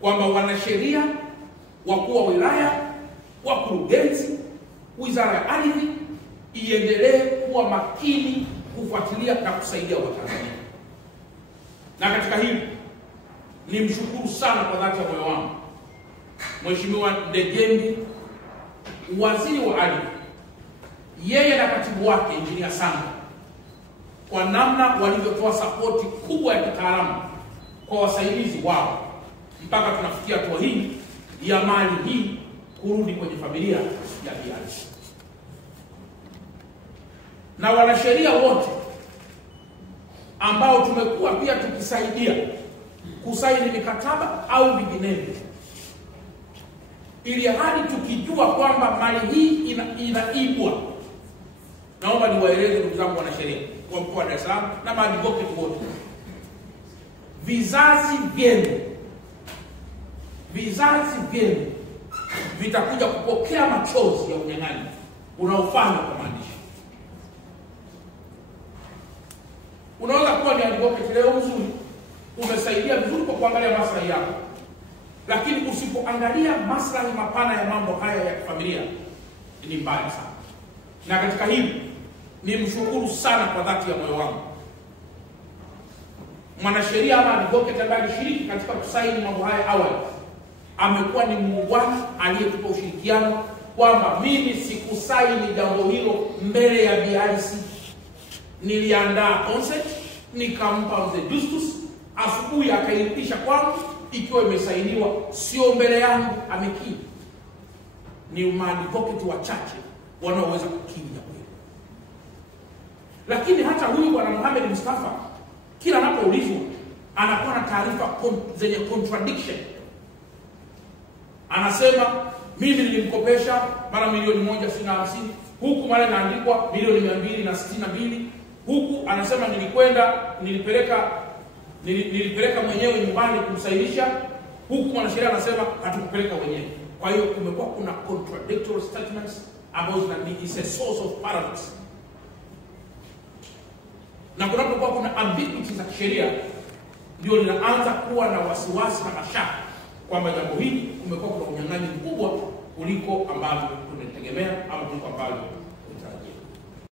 kwamba wanasheria, wakuu wa wilaya, wakurugenzi, wizara ya ardhi iendelee kuwa makini kufuatilia na kusaidia Watanzania. Na katika hili nimshukuru sana kwa dhati ya moyo wangu Mheshimiwa Ndejembi, waziri wa ardhi, yeye na katibu wake Engineer Sanga, kwa namna walivyotoa sapoti kubwa ya kitaalamu kwa wasaidizi wao mpaka tunafikia hatua hii ya mali hii kurudi kwenye familia ya Biali. Na wanasheria wote ambao tumekuwa pia tukisaidia kusaini mikataba au vinginevyo, ili hadi tukijua kwamba mali hii inaibwa, naomba niwaeleze ndugu zangu wanasheria wa mkoa wa Dar es Salaam na maadvocate wote, vizazi vyenu vitakuja kupokea machozi ya unyang'anyi unaofanywa kwa maandishi. Unaweza kuwa ni advocate leo mzuri, umesaidia vizuri kwa kuangalia maslahi yako, lakini usipoangalia maslahi mapana ya mambo haya ya familia ni mbaya sana. Na katika hili nimshukuru sana kwa dhati ya moyo wangu mwanasheria ama advocate ambaye alishiriki katika kusaini mambo haya awali. Amekuwa ni muungwana aliyetupa ushirikiano kwamba mimi sikusaini jambo hilo mbele ya BRC. Niliandaa concept, nikampa mzee Justus, asubuhi akairudisha kwangu ikiwa imesainiwa, sio mbele yangu amekiri. Ni maadvocate wachache wanaoweza kukiri jambo hilo. Lakini hata huyu bwana Mohamed Mustafa kila anapoulizwa anakuwa na taarifa zenye contradiction. Anasema mimi nilimkopesha mara milioni 150, huku mara inaandikwa milioni 262, huku anasema nilipeleka mwenyewe nyumbani kumsainisha, huku mwanasheria anasema hatukupeleka wenyewe. Kwa hiyo kumekuwa kuna contradictory statements ambazo is a source of paradox. Na kunapokuwa kuna ambiguity za kisheria, ndio linaanza kuwa na wasiwasi na mashaka kwamba jambo hili kumekuwa kuna unyang'anyi mkubwa kuliko ambavyo tunategemea ama kuliko ambavyo